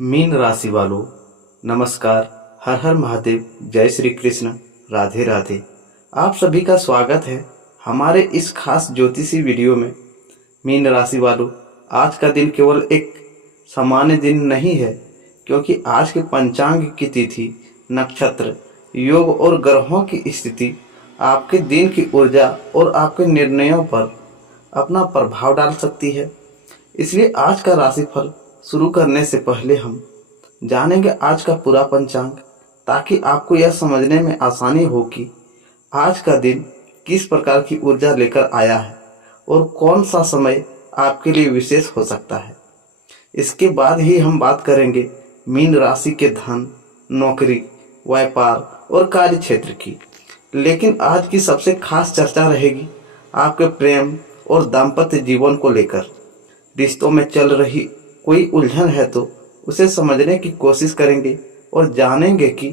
Mean राशि वालों, नमस्कार। हर हर महादेव, जय श्री कृष्ण, राधे राधे। आप सभी का स्वागत है हमारे इस खास ज्योतिषी वीडियो में। मीन राशि वालों, आज का दिन केवल एक सामान्य दिन नहीं है, क्योंकि आज के पंचांग की तिथि, नक्षत्र, योग और ग्रहों की स्थिति आपके दिन की ऊर्जा और आपके निर्णयों पर अपना प्रभाव डाल सकती है। इसलिए आज का राशिफल शुरू करने से पहले हम जानेंगे आज का पूरा पंचांग, ताकि आपको यह समझने में आसानी हो कि आज का दिन किस प्रकार की ऊर्जा लेकर आया है और कौन सा समय आपके लिए विशेष हो सकता है। इसके बाद ही हम बात करेंगे मीन राशि के धन, नौकरी, व्यापार और कार्य क्षेत्र की। लेकिन आज की सबसे खास चर्चा रहेगी आपके प्रेम और दाम्पत्य जीवन को लेकर। रिश्तों में चल रही कोई उलझन है तो उसे समझने की कोशिश करेंगे और जानेंगे कि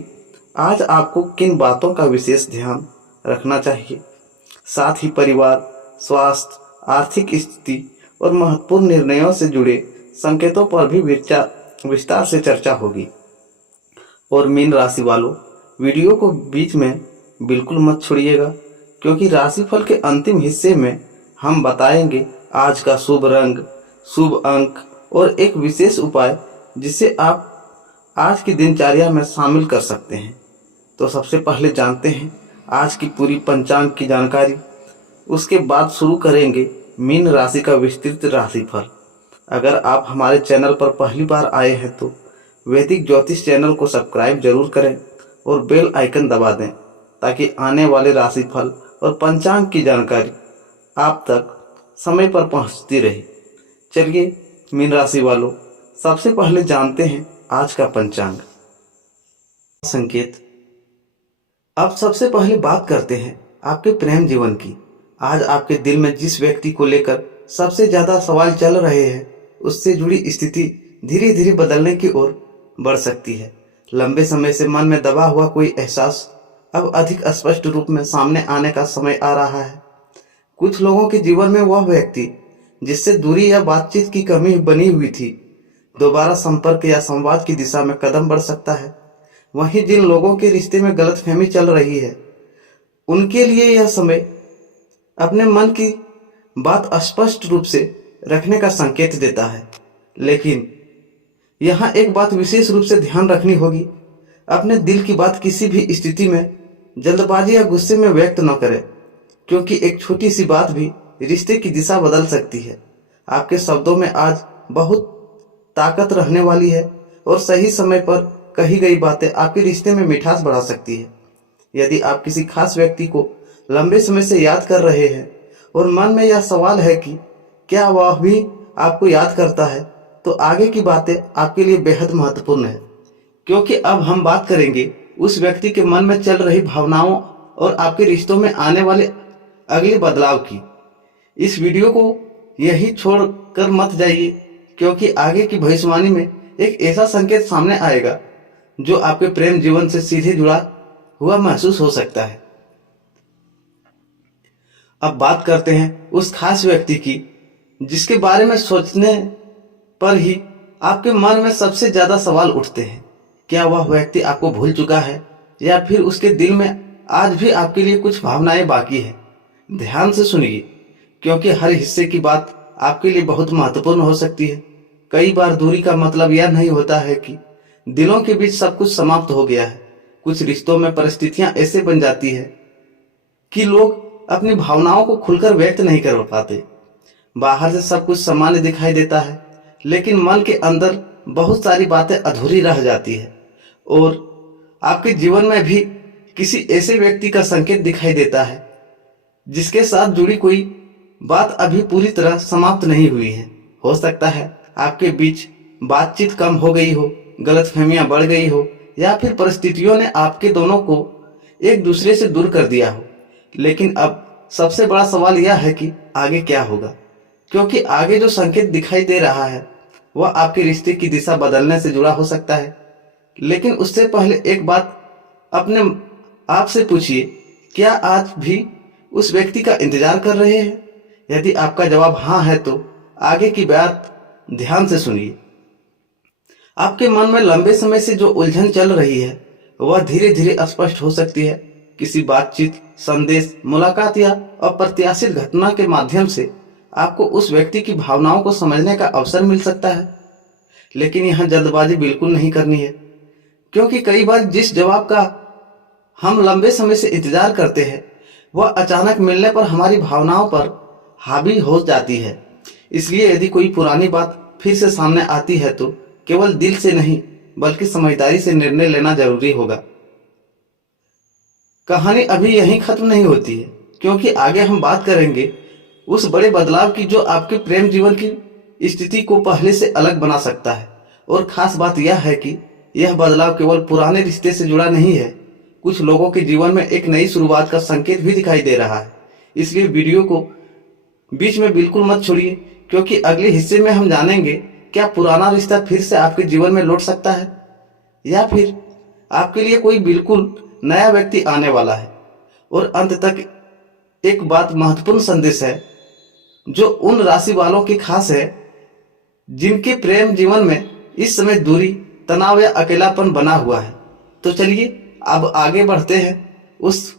आज आपको किन बातों का विशेष ध्यान रखना चाहिए। साथ ही परिवार, स्वास्थ्य, आर्थिक स्थिति और महत्वपूर्ण निर्णयों से जुड़े संकेतों पर भी विस्तार से चर्चा होगी। और मीन राशि वालों, वीडियो को बीच में बिल्कुल मत छोड़िएगा, क्योंकि राशिफल के अंतिम हिस्से में हम बताएंगे आज का शुभ रंग, शुभ अंक और एक विशेष उपाय जिसे आप आज की दिनचर्या में शामिल कर सकते हैं। तो सबसे पहले जानते हैं आज की पूरी पंचांग की जानकारी। उसके बाद शुरू करेंगे मीन राशि का विस्तृत राशिफल। अगर आप हमारे चैनल पर पहली बार आए हैं तो वैदिक ज्योतिष चैनल को सब्सक्राइब जरूर करें और बेल आइकन दबा दें, ताकि आने वाले राशिफल और पंचांग की जानकारी आप तक समय पर पहुंचती रहे। चलिए मीन राशि वालों, सबसे पहले जानते हैं आज का पंचांग संकेत। अब सबसे पहले बात करते हैं आपके प्रेम जीवन की। आज आपके दिल में जिस व्यक्ति को लेकर सबसे ज्यादा सवाल चल रहे हैं, उससे जुड़ी स्थिति धीरे धीरे बदलने की ओर बढ़ सकती है। लंबे समय से मन में दबा हुआ कोई एहसास अब अधिक स्पष्ट रूप में सामने आने का समय आ रहा है। कुछ लोगों के जीवन में वह व्यक्ति जिससे दूरी या बातचीत की कमी बनी हुई थी, दोबारा संपर्क या संवाद की दिशा में कदम बढ़ सकता है। वहीं जिन लोगों के रिश्ते में गलतफहमी चल रही है, उनके लिए यह समय अपने मन की बात स्पष्ट रूप से रखने का संकेत देता है। लेकिन यहाँ एक बात विशेष रूप से ध्यान रखनी होगी, अपने दिल की बात किसी भी स्थिति में जल्दबाजी या गुस्से में व्यक्त न करें, क्योंकि एक छोटी सी बात भी रिश्ते की दिशा बदल सकती है। आपके शब्दों में आज बहुत ताकत रहने वाली है और सही समय पर कही गई बातें आपके रिश्ते में मिठास बढ़ा सकती है। यदि आप किसी खास व्यक्ति को लंबे समय से याद कर रहे हैं और मन में यह सवाल है कि क्या वह भी आपको याद करता है, तो आगे की बातें आपके लिए बेहद महत्वपूर्ण है, क्योंकि अब हम बात करेंगे उस व्यक्ति के मन में चल रही भावनाओं और आपके रिश्तों में आने वाले अगले बदलाव की। इस वीडियो को यही छोड़कर मत जाइए, क्योंकि आगे की भविष्यवाणी में एक ऐसा संकेत सामने आएगा जो आपके प्रेम जीवन से सीधे जुड़ा हुआ महसूस हो सकता है। अब बात करते हैं उस खास व्यक्ति की जिसके बारे में सोचने पर ही आपके मन में सबसे ज्यादा सवाल उठते हैं। क्या वह व्यक्ति आपको भूल चुका है, या फिर उसके दिल में आज भी आपके लिए कुछ भावनाएं बाकी है? ध्यान से सुनिए, क्योंकि हर हिस्से की बात आपके लिए बहुत महत्वपूर्ण हो सकती है। कई बार दूरी का मतलब यह नहीं होता है कि दिलों के बीच सब कुछ समाप्त हो गया है। कुछ रिश्तों में परिस्थितियां ऐसे बन जाती है कि लोग अपनी भावनाओं को खुलकर व्यक्त नहीं कर पाते। बाहर से सब कुछ सामान्य दिखाई देता है, लेकिन मन के अंदर बहुत सारी बातें अधूरी रह जाती है। और आपके जीवन में भी किसी ऐसे व्यक्ति का संकेत दिखाई देता है जिसके साथ जुड़ी कोई बात अभी पूरी तरह समाप्त नहीं हुई है। हो सकता है आपके बीच बातचीत कम हो गई हो, गलतफहमियां बढ़ गई हो, या फिर परिस्थितियों ने आपके दोनों को एक दूसरे से दूर कर दिया हो। लेकिन अब सबसे बड़ा सवाल यह है कि आगे क्या होगा, क्योंकि आगे जो संकेत दिखाई दे रहा है वह आपके रिश्ते की दिशा बदलने से जुड़ा हो सकता है। लेकिन उससे पहले एक बात अपने आप से पूछिए, क्या आज भी उस व्यक्ति का इंतजार कर रहे हैं? यदि आपका जवाब हाँ है तो आगे की बात ध्यान से सुनिए। आपके मन में लंबे समय से जो उलझन चल रही है वह धीरे धीरे स्पष्ट हो सकती है। किसी बातचीत, संदेश, मुलाकात या अप्रत्याशित घटना के माध्यम से आपको उस व्यक्ति की भावनाओं को समझने का अवसर मिल सकता है। लेकिन यहाँ जल्दबाजी बिल्कुल नहीं करनी है, क्योंकि कई बार जिस जवाब का हम लंबे समय से इंतजार करते हैं वह अचानक मिलने पर हमारी भावनाओं पर हावी हो जाती है। इसलिए यदि कोई पुरानी बात फिर से सामने आती है तो केवल दिल से नहीं बल्कि समझदारी से निर्णय लेना जरूरी होगा। कहानी अभी यहीं खत्म नहीं होती है, क्योंकि आगे हम बात करेंगे उस बड़े बदलाव की जो आपके प्रेम जीवन की स्थिति को पहले से अलग बना सकता है। और खास बात यह है कि यह बदलाव केवल पुराने रिश्ते से जुड़ा नहीं है, कुछ लोगों के जीवन में एक नई शुरुआत का संकेत भी दिखाई दे रहा है। इसलिए वीडियो को बीच में बिल्कुल मत छोड़िए, क्योंकि अगले हिस्से में हम जानेंगे क्या पुराना रिश्ता फिर से आपके जीवन में लौट सकता है या फिर आपके लिए कोई बिल्कुल नया व्यक्ति आने वाला है। और अंत तक एक बात महत्वपूर्ण संदेश है जो उन राशि वालों की खास है जिनके प्रेम जीवन में इस समय दूरी, तनाव या अकेलापन बना हुआ है। तो चलिए अब आगे बढ़ते हैं उस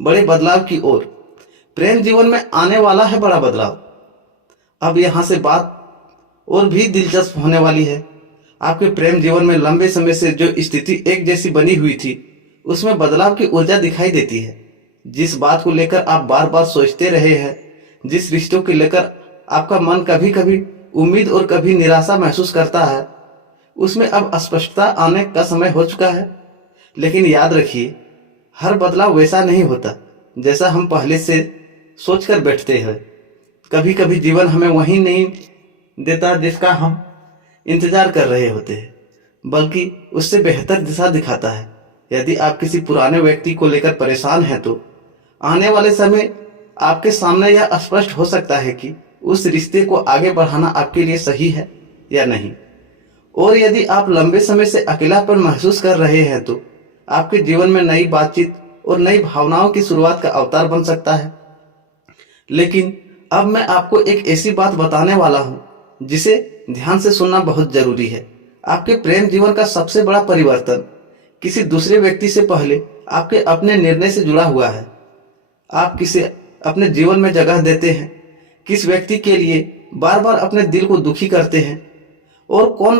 बड़े बदलाव की ओर। प्रेम जीवन में आने वाला है बड़ा बदलाव। अब यहाँ से बात और भी दिलचस्प होने वाली है। आपके प्रेम जीवन में लंबे समय से जो स्थिति एक जैसी बनी हुई थी उसमें बदलाव की ऊर्जा दिखाई देती है। जिस बात को लेकर आप बार बार सोचते रहे हैं, जिस रिश्तों को लेकर आपका मन कभी कभी उम्मीद और कभी निराशा महसूस करता है, उसमें अब स्पष्टता आने का समय हो चुका है। लेकिन याद रखिए, हर बदलाव वैसा नहीं होता जैसा हम पहले से सोचकर बैठते हैं। कभी कभी जीवन हमें वही नहीं देता जिसका हम इंतजार कर रहे होते हैं, बल्कि उससे बेहतर दिशा दिखाता है। यदि आप किसी पुराने व्यक्ति को लेकर परेशान हैं तो आने वाले समय आपके सामने यह स्पष्ट हो सकता है कि उस रिश्ते को आगे बढ़ाना आपके लिए सही है या नहीं। और यदि आप लंबे समय से अकेलापन महसूस कर रहे हैं तो आपके जीवन में नई बातचीत और नई भावनाओं की शुरुआत का अवतार बन सकता है। लेकिन अब मैं आपको एक ऐसी बात बताने वाला हूं जिसे ध्यान से सुनना बहुत जरूरी है। आपके प्रेम जीवन का सबसे बड़ा परिवर्तन किसी दूसरे व्यक्ति से पहले आपके अपने निर्णय से जुड़ा हुआ है। आप किसे अपने जीवन में जगह देते हैं, किस व्यक्ति के लिए बार बार अपने दिल को दुखी करते हैं, और कौन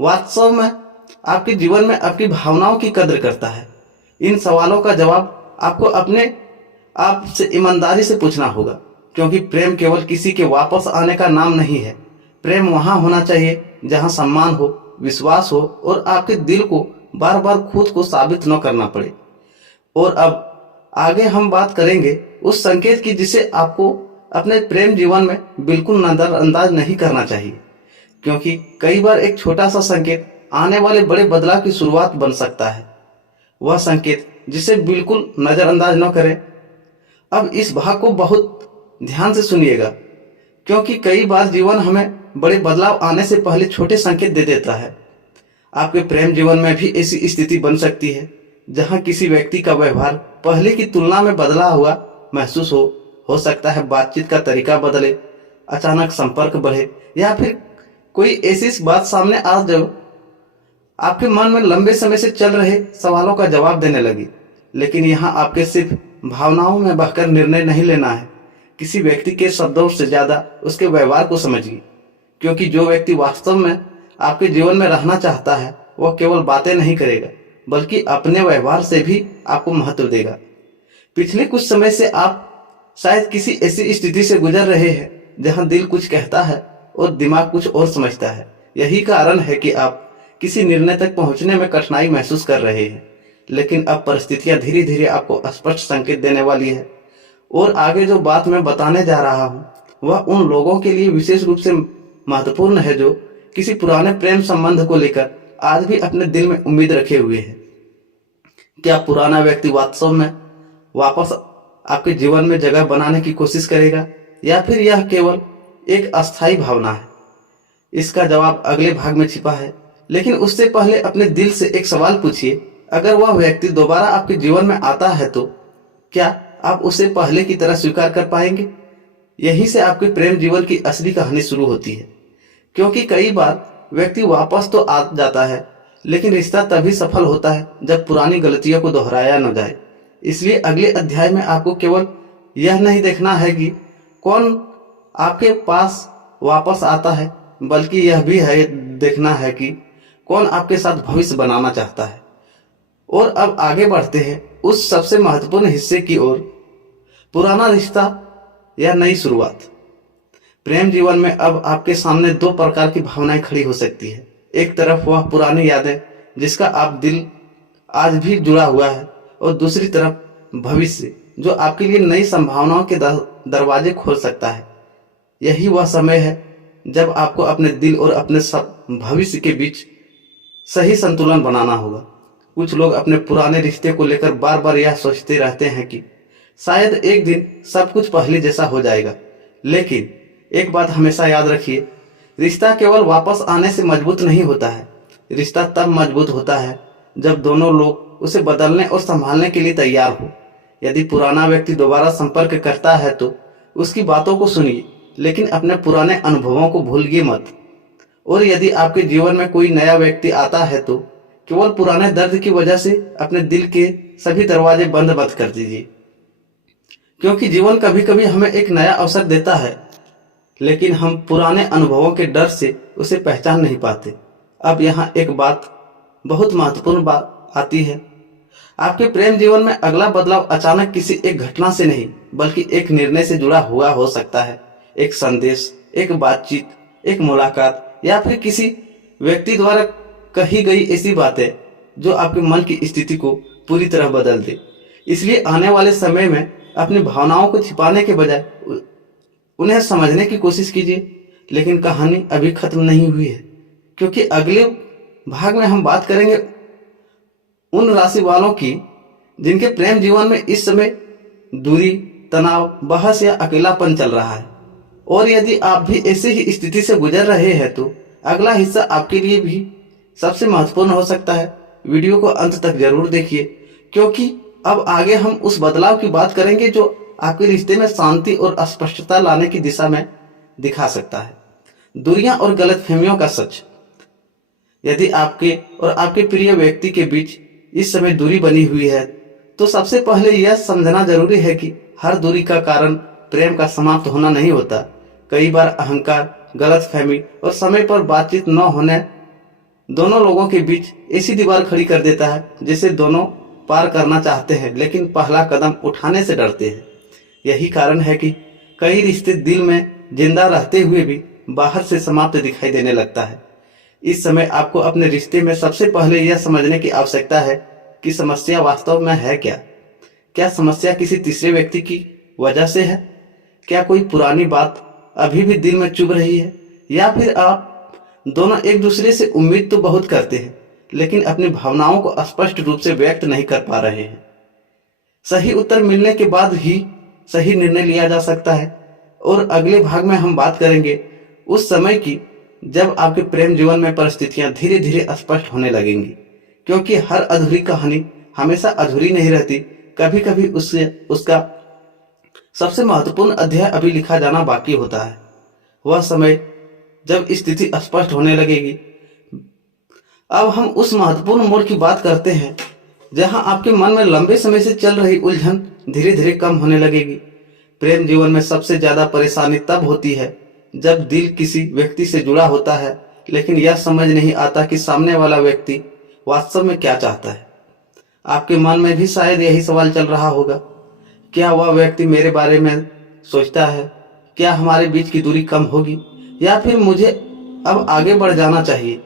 वास्तव में आपके जीवन में आपकी भावनाओं की कद्र करता है। इन सवालों का जवाब आपको अपने आप से ईमानदारी से पूछना होगा, क्योंकि प्रेम केवल किसी के वापस आने का नाम नहीं है। प्रेम वहां होना चाहिए जहां सम्मान हो, विश्वास हो और आपके दिल को बार बार खुद को साबित न करना पड़े। और अब आगे हम बात करेंगे उस संकेत की जिसे आपको अपने प्रेम जीवन में बिल्कुल नजरअंदाज नहीं करना चाहिए, क्योंकि कई बार एक छोटा सा संकेत आने वाले बड़े बदलाव की शुरुआत बन सकता है। वह संकेत जिसे बिल्कुल नजरअंदाज न करें। अब इस भाग को बहुत ध्यान से सुनिएगा, क्योंकि कई बार जीवन हमें बड़े बदलाव आने से पहले छोटे संकेत दे देता है। आपके प्रेम जीवन में भी ऐसी स्थिति बन सकती है जहां किसी व्यक्ति का व्यवहार पहले की तुलना में बदला हुआ महसूस हो सकता है बातचीत का तरीका बदले, अचानक संपर्क बढ़े, या फिर कोई ऐसी बात सामने आ जो आपके मन में लंबे समय से चल रहे सवालों का जवाब देने लगी। लेकिन यहाँ आपके सिर्फ भावनाओं में बहकर निर्णय नहीं लेना है। किसी व्यक्ति के शब्दों से ज्यादा उसके व्यवहार को समझिए, क्योंकि जो व्यक्ति वास्तव में आपके जीवन में रहना चाहता है वह केवल बातें नहीं करेगा बल्कि अपने व्यवहार से भी आपको महत्व देगा। पिछले कुछ समय से आप शायद किसी ऐसी स्थिति से गुजर रहे हैं जहां दिल कुछ कहता है और दिमाग कुछ और समझता है। यही कारण है कि आप किसी निर्णय तक पहुंचने में कठिनाई महसूस कर रहे हैं। लेकिन अब परिस्थितियां धीरे धीरे आपको स्पष्ट संकेत देने वाली है। और आगे जो बात मैं बताने जा रहा हूं वह उन लोगों के लिए विशेष रूप से महत्वपूर्ण है जो किसी पुराने प्रेम संबंध को लेकर आज भी अपने दिल में उम्मीद रखे हुए हैं। क्या पुराना व्यक्ति वास्तव में वापस आपके जीवन में जगह बनाने की कोशिश करेगा, या फिर यह केवल एक अस्थायी भावना है? इसका जवाब अगले भाग में छिपा है। लेकिन उससे पहले अपने दिल से एक सवाल पूछिए, अगर वह व्यक्ति दोबारा आपके जीवन में आता है तो क्या आप उसे पहले की तरह स्वीकार कर पाएंगे? यहीं से आपके प्रेम जीवन की असली कहानी शुरू होती है, क्योंकि कई बार व्यक्ति वापस तो आ जाता है, लेकिन रिश्ता तभी सफल होता है जब पुरानी गलतियों को दोहराया न जाए। इसलिए अगले अध्याय में आपको केवल यह नहीं देखना है कि कौन आपके पास वापस आता है, बल्कि यह भी है देखना है कि कौन आपके साथ भविष्य बनाना चाहता है। और अब आगे बढ़ते हैं उस सबसे महत्वपूर्ण हिस्से की ओर, पुराना रिश्ता या नई शुरुआत। प्रेम जीवन में अब आपके सामने दो प्रकार की भावनाएं खड़ी हो सकती है। एक तरफ वह पुरानी यादें जिसका आप दिल आज भी जुड़ा हुआ है, और दूसरी तरफ भविष्य जो आपके लिए नई संभावनाओं के दरवाजे खोल सकता है। यही वह समय है जब आपको अपने दिल और अपने भविष्य के बीच सही संतुलन बनाना होगा। कुछ लोग अपने पुराने रिश्ते को लेकर बार बार यह सोचते रहते हैं कि शायद एक दिन सब कुछ पहले जैसा हो जाएगा, लेकिन एक बात हमेशा याद रखिए, रिश्ता केवल वापस आने से मजबूत नहीं होता है। रिश्ता तब मजबूत होता है जब दोनों लोग उसे बदलने और संभालने के लिए तैयार हो। यदि पुराना व्यक्ति दोबारा संपर्क करता है तो उसकी बातों को सुनिए, लेकिन अपने पुराने अनुभवों को भूलिए मत। और यदि आपके जीवन में कोई नया व्यक्ति आता है तो केवल पुराने दर्द की वजह से अपने दिल के सभी दरवाजे बंद मत कर दीजिए, क्योंकि जीवन कभी कभी हमें एक नया अवसर देता है, लेकिन हम पुराने अनुभवों के डर से उसे पहचान नहीं पाते। अब यहाँ एक बात बहुत महत्वपूर्ण बात आती है। आपके प्रेम जीवन में अगला बदलाव अचानक किसी एक घटना से नहीं, बल्कि एक निर्णय से जुड़ा हुआ हो सकता है। एक संदेश, एक बातचीत, एक मुलाकात, या फिर किसी व्यक्ति द्वारा कही गई ऐसी बातें जो आपके मन की स्थिति को पूरी तरह बदल दे। इसलिए आने वाले समय में अपनी भावनाओं को छिपाने के बजाय उन्हें समझने की कोशिश कीजिए। लेकिन कहानी अभी खत्म नहीं हुई है, क्योंकि अगले भाग में हम बात करेंगे उन राशि वालों की जिनके प्रेम जीवन में इस समय दूरी, तनाव, बहस या अकेलापन चल रहा है। और यदि आप भी ऐसे ही स्थिति से गुजर रहे हैं तो अगला हिस्सा आपके लिए भी सबसे महत्वपूर्ण हो सकता है। वीडियो को अंत तक जरूर देखिए, क्योंकि अब आगे हम उस बदलाव की बात करेंगे जो आपके रिश्ते में शांति और स्पष्टता लाने की दिशा में दिखा सकता है। दूरियां और गलतफहमियों का सच। यदि आपके और आपके प्रिय व्यक्ति के बीच इस समय दूरी बनी हुई है तो सबसे पहले यह समझना जरूरी है कि हर दूरी का कारण प्रेम का समाप्त होना नहीं होता। कई बार अहंकार, गलतफहमी और समय पर बातचीत न होने दोनों लोगों के बीच ऐसी दीवार खड़ी कर देता है जिसे दोनों पार करना चाहते हैं, लेकिन पहला कदम उठाने से डरते हैं। यही कारण है कि कई रिश्ते दिल में जिंदा रहते हुए भी बाहर से समाप्त दिखाई देने लगता है। इस समय आपको अपने रिश्ते में सबसे पहले यह समझने की आवश्यकता है कि समस्या वास्तव में है क्या। क्या समस्या किसी तीसरे व्यक्ति की वजह से है? क्या कोई पुरानी बात अभी भी दिल में चुभ रही है? या फिर आप दोनों एक दूसरे से उम्मीद तो बहुत करते हैं, लेकिन अपनी भावनाओं को स्पष्ट रूप से व्यक्त नहीं कर पा रहे हैं? सही उत्तर मिलने के बाद ही सही निर्णय लिया जा सकता है। और अगले भाग में हम बात करेंगे उस समय की जब आपके प्रेम जीवन में परिस्थितियां धीरे धीरे स्पष्ट होने लगेंगी, क्योंकि हर अधूरी कहानी हमेशा अधूरी नहीं रहती। कभी कभी उसका सबसे महत्वपूर्ण अध्याय अभी लिखा जाना बाकी होता है। वह समय जब स्थिति स्पष्ट होने लगेगी। अब हम उस महत्वपूर्ण मोड़ की बात करते हैं जहां आपके मन में लंबे समय से चल रही उलझन धीरे धीरे कम होने लगेगी। प्रेम जीवन में सबसे ज्यादा परेशानी तब होती है जब दिल किसी व्यक्ति से जुड़ा होता है, लेकिन यह समझ नहीं आता कि सामने वाला व्यक्ति वास्तव में क्या चाहता है। आपके मन में भी शायद यही सवाल चल रहा होगा, क्या वह व्यक्ति मेरे बारे में सोचता है? क्या हमारे बीच की दूरी कम होगी, या फिर मुझे अब आगे बढ़ जाना चाहिए?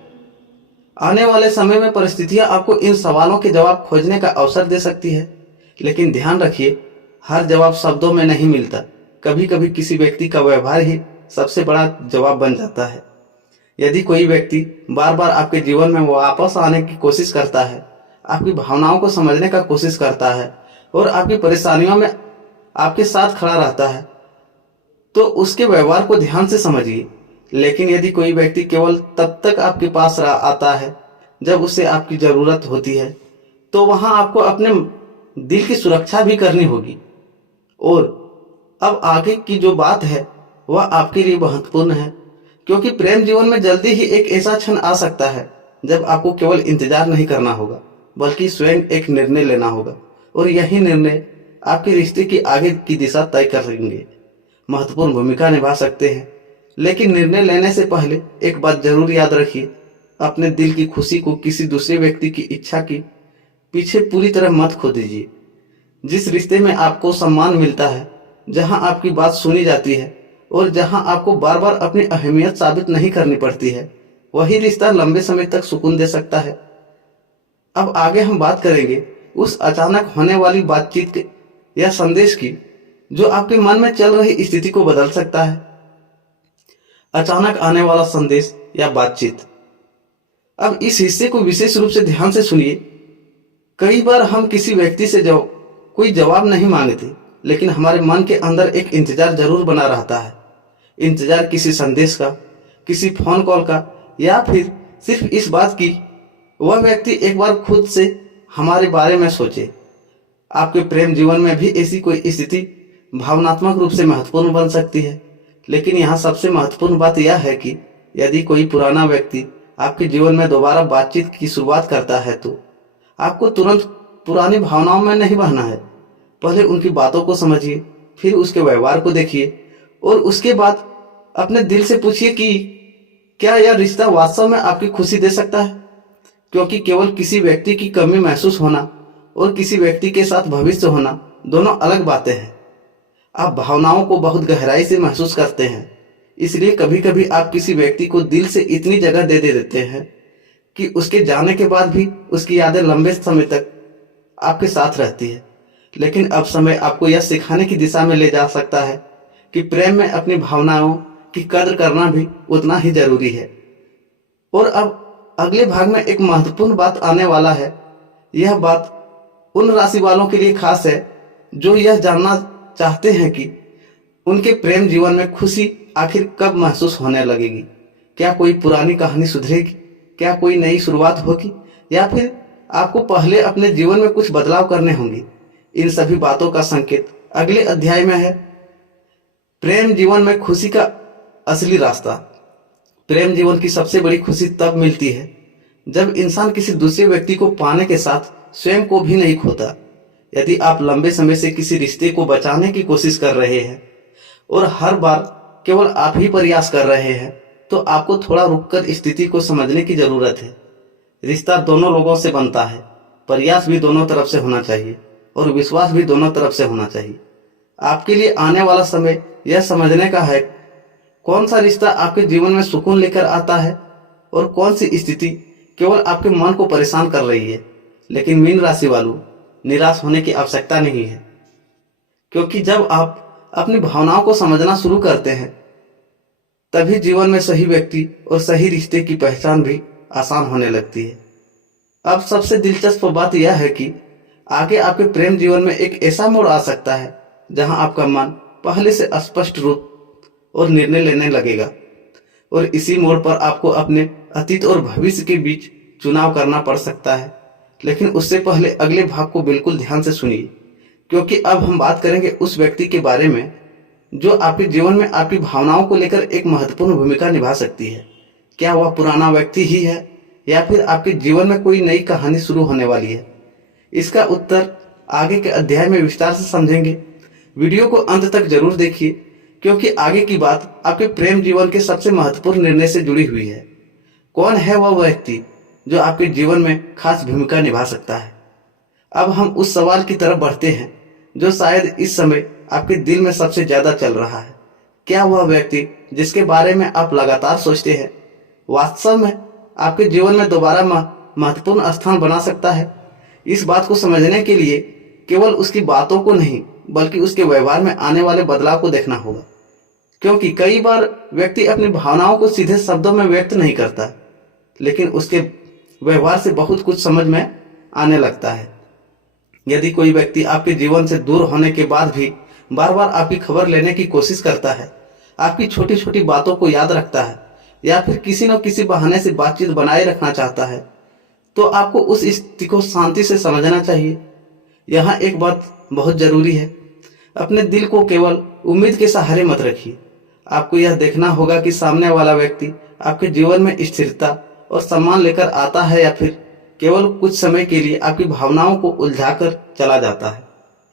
आने वाले समय में परिस्थितियां आपको इन सवालों के जवाब खोजने का अवसर दे सकती है, लेकिन ध्यान रखिए, हर जवाब शब्दों में नहीं मिलता। कभी कभी किसी व्यक्ति का व्यवहार ही सबसे बड़ा जवाब बन जाता है। यदि कोई व्यक्ति बार बार आपके जीवन में वापस आने की कोशिश करता है, आपकी भावनाओं को समझने का कोशिश करता है और आपकी परेशानियों में आपके साथ खड़ा रहता है, तो उसके व्यवहार को ध्यान से समझिए। लेकिन यदि कोई व्यक्ति केवल तब तक आपके पास आता है जब उसे आपकी जरूरत होती है, तो वहां आपको अपने दिल की सुरक्षा भी करनी होगी। और अब आगे की जो बात है वह आपके लिए महत्वपूर्ण है। क्योंकि प्रेम जीवन में जल्दी ही एक ऐसा क्षण आ सकता है जब आपको केवल इंतजार नहीं करना होगा, बल्कि स्वयं एक निर्णय लेना होगा, और यही निर्णय आपके रिश्ते की आगे की दिशा तय करेंगे, महत्वपूर्ण भूमिका निभा सकते हैं। लेकिन निर्णय लेने से पहले एक बात जरूर याद रखिए, अपने दिल की खुशी को किसी दूसरे व्यक्ति की इच्छा की पीछे पूरी तरह मत खो दीजिए। जिस रिश्ते में आपको सम्मान मिलता है, जहां आपकी बात सुनी जाती है और जहां आपको बार बार अपनी अहमियत साबित नहीं करनी पड़ती है, वही रिश्ता लंबे समय तक सुकून दे सकता है। अब आगे हम बात करेंगे उस अचानक होने वाली बातचीत या संदेश की जो आपके मन में चल रही स्थिति को बदल सकता है। अचानक आने वाला संदेश या बातचीत। अब इस हिस्से को विशेष रूप से ध्यान से सुनिए। कई बार हम किसी व्यक्ति से कोई जवाब नहीं मांगते, लेकिन हमारे मन के अंदर एक इंतजार जरूर बना रहता है। इंतजार किसी संदेश का, किसी फोन कॉल का, या फिर सिर्फ इस बात की वह व्यक्ति एक बार खुद से हमारे बारे में सोचे। आपके प्रेम जीवन में भी ऐसी कोई स्थिति भावनात्मक रूप से महत्वपूर्ण बन सकती है। लेकिन यहाँ सबसे महत्वपूर्ण बात यह है कि यदि कोई पुराना व्यक्ति आपके जीवन में दोबारा बातचीत की शुरुआत करता है, तो आपको तुरंत पुरानी भावनाओं में नहीं बहना है। पहले उनकी बातों को समझिए, फिर उसके व्यवहार को देखिए, और उसके बाद अपने दिल से पूछिए कि क्या यह रिश्ता वास्तव में आपकी खुशी दे सकता है। क्योंकि केवल किसी व्यक्ति की कमी महसूस होना और किसी व्यक्ति के साथ भविष्य होना दोनों अलग बातें हैं। आप भावनाओं को बहुत गहराई से महसूस करते हैं, इसलिए कभी कभी आप किसी व्यक्ति को दिल से इतनी जगह दे देते हैं कि उसके जाने के बाद भी उसकी यादें लंबे समय तक आपके साथ रहती है। लेकिन अब समय आपको यह सिखाने की दिशा में ले जा सकता है कि प्रेम में अपनी भावनाओं की कद्र करना भी उतना ही जरूरी है। और अब अगले भाग में एक महत्वपूर्ण बात आने वाला है। यह बात उन राशि वालों के लिए खास है जो यह जानना चाहते हैं कि उनके प्रेम जीवन में खुशी आखिर कब महसूस होने लगेगी। क्या कोई पुरानी कहानी सुधरेगी, क्या कोई नई शुरुआत होगी, या फिर आपको पहले अपने जीवन में कुछ बदलाव करने होंगे। इन सभी बातों का संकेत अगले अध्याय में है। प्रेम जीवन में खुशी का असली रास्ता। प्रेम जीवन की सबसे बड़ी खुशी तब मिलती है जब इंसान किसी दूसरे व्यक्ति को पाने के साथ स्वयं को भी नहीं खोता। यदि आप लंबे समय से किसी रिश्ते को बचाने की कोशिश कर रहे हैं और हर बार केवल आप ही प्रयास कर रहे हैं, तो आपको थोड़ा रुककर स्थिति को समझने की जरूरत है। रिश्ता दोनों लोगों से बनता है, प्रयास भी दोनों तरफ से होना चाहिए और विश्वास भी दोनों तरफ से होना चाहिए। आपके लिए आने वाला समय यह समझने का है कौन सा रिश्ता आपके जीवन में सुकून लेकर आता है और कौन सी स्थिति केवल आपके मन को परेशान कर रही है। लेकिन मीन राशि वालों, निराश होने की आवश्यकता नहीं है, क्योंकि जब आप अपनी भावनाओं को समझना शुरू करते हैं, तभी जीवन में सही व्यक्ति और सही रिश्ते की पहचान भी आसान होने लगती है। अब सबसे दिलचस्प बात यह है कि आगे आपके प्रेम जीवन में एक ऐसा मोड़ आ सकता है जहां आपका मन पहले से स्पष्ट रूप और निर्णय लेने लगेगा, और इसी मोड़ पर आपको अपने अतीत और भविष्य के बीच चुनाव करना पड़ सकता है। लेकिन उससे पहले अगले भाग को बिल्कुल ध्यान से सुनिए, क्योंकि अब हम बात करेंगे उस व्यक्ति के बारे में जो आपके जीवन में आपकी भावनाओं को लेकर एक महत्वपूर्ण भूमिका निभा सकती है। क्या वह पुराना व्यक्ति ही है या फिर आपके जीवन में कोई नई कहानी शुरू होने वाली है? इसका उत्तर आगे के अध्याय में विस्तार से समझेंगे। वीडियो को अंत तक जरूर देखिए, क्योंकि आगे की बात आपके प्रेम जीवन के सबसे महत्वपूर्ण निर्णय से जुड़ी हुई है। कौन है वह व्यक्ति जो आपके जीवन में खास भूमिका निभा सकता है? अब हम उस सवाल की तरफ बढ़ते हैं जो शायद इस समय आपके दिल में सबसे ज्यादा चल रहा है। क्या वह व्यक्ति जिसके बारे में आप लगातार सोचते हैं वास्तव में आपके जीवन में दोबारा महत्वपूर्ण स्थान बना सकता है? इस बात को समझने के लिए केवल उसकी बातों को नहीं, बल्कि उसके व्यवहार में आने वाले बदलाव को देखना होगा। क्योंकि कई बार व्यक्ति अपनी भावनाओं को सीधे शब्दों में व्यक्त नहीं करता, लेकिन उसके व्यवहार से बहुत कुछ समझ में आने लगता है। यदि कोई व्यक्ति आपके जीवन से दूर होने के बाद भी बार बार आपकी खबर लेने की कोशिश करता है, आपकी छोटी छोटी बातों को याद रखता है, या फिर किसी न किसी बहाने से बातचीत बनाए रखना चाहता है, तो आपको उस स्थिति को शांति से समझना चाहिए। यहाँ एक बात बहुत जरूरी है, अपने दिल को केवल उम्मीद के सहारे मत रखिए। आपको यह देखना होगा कि सामने वाला व्यक्ति आपके जीवन में स्थिरता और सम्मान लेकर आता है या फिर केवल कुछ समय के लिए आपकी भावनाओं को उलझाकर चला जाता है।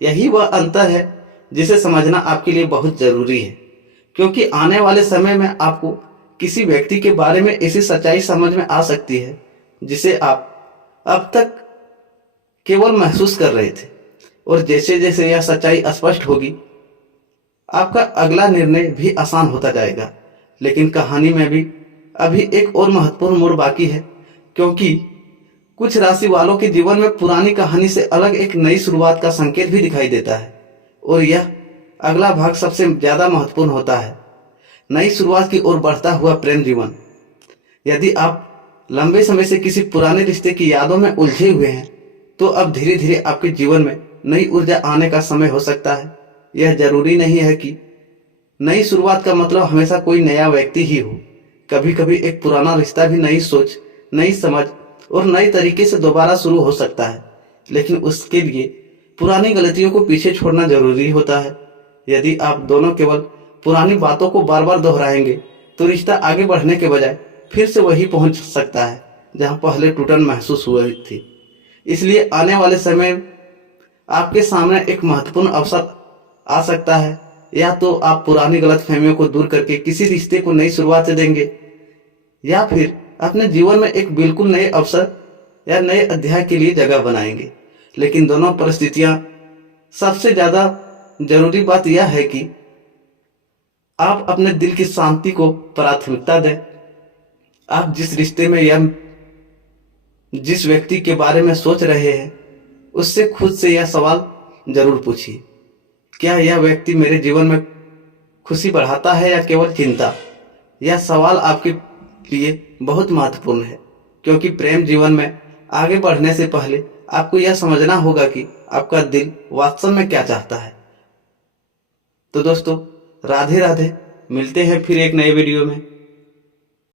यही वह अंतर है जिसे समझना आपके लिए बहुत जरूरी है, क्योंकि आने वाले समय में आपको किसी व्यक्ति के बारे में ऐसी सच्चाई समझ में आ सकती है जिसे आप अब तक केवल महसूस कर रहे थे। और जैसे जैसे यह सच्चाई स्पष्ट होगी, आपका अगला निर्णय भी आसान होता जाएगा। लेकिन कहानी में भी अभी एक और महत्वपूर्ण मोड़ बाकी है, क्योंकि कुछ राशि वालों के जीवन में पुरानी कहानी से अलग एक नई शुरुआत का संकेत भी दिखाई देता है। और यह अगला भाग सबसे ज्यादा महत्वपूर्ण होता है, नई शुरुआत की ओर बढ़ता हुआ प्रेम जीवन। यदि आप लंबे समय से किसी पुराने रिश्ते की यादों में उलझे हुए हैं, तो अब धीरे धीरे आपके जीवन में नई ऊर्जा आने का समय हो सकता है। यह जरूरी नहीं है कि नई शुरुआत का मतलब हमेशा कोई नया व्यक्ति ही हो। कभी कभी एक पुराना रिश्ता भी नई सोच, नई समझ और नए तरीके से दोबारा शुरू हो सकता है। लेकिन उसके लिए पुरानी गलतियों को पीछे छोड़ना जरूरी होता है। यदि आप दोनों केवल पुरानी बातों को बार बार दोहराएंगे, तो रिश्ता आगे बढ़ने के बजाय फिर से वही पहुंच सकता है जहां पहले टूटन महसूस हुई थी। इसलिए आने वाले समय आपके सामने एक महत्वपूर्ण अवसर आ सकता है। या तो आप पुरानी गलतफहमियों को दूर करके किसी रिश्ते को नई शुरुआत से देंगे, या फिर अपने जीवन में एक बिल्कुल नए अवसर या नए अध्याय के लिए जगह बनाएंगे। लेकिन दोनों परिस्थितियां, सबसे ज्यादा जरूरी बात यह है कि आप अपने दिल की शांति को प्राथमिकता दें। आप जिस रिश्ते में या जिस व्यक्ति के बारे में सोच रहे हैं, उससे खुद से यह सवाल जरूर पूछिए, क्या यह व्यक्ति मेरे जीवन में खुशी बढ़ाता है या केवल चिंता? यह सवाल आपके लिए बहुत महत्वपूर्ण है, क्योंकि प्रेम जीवन में आगे बढ़ने से पहले आपको यह समझना होगा कि आपका दिल वास्तव में क्या चाहता है। तो दोस्तों, राधे राधे। मिलते हैं फिर एक नए वीडियो में।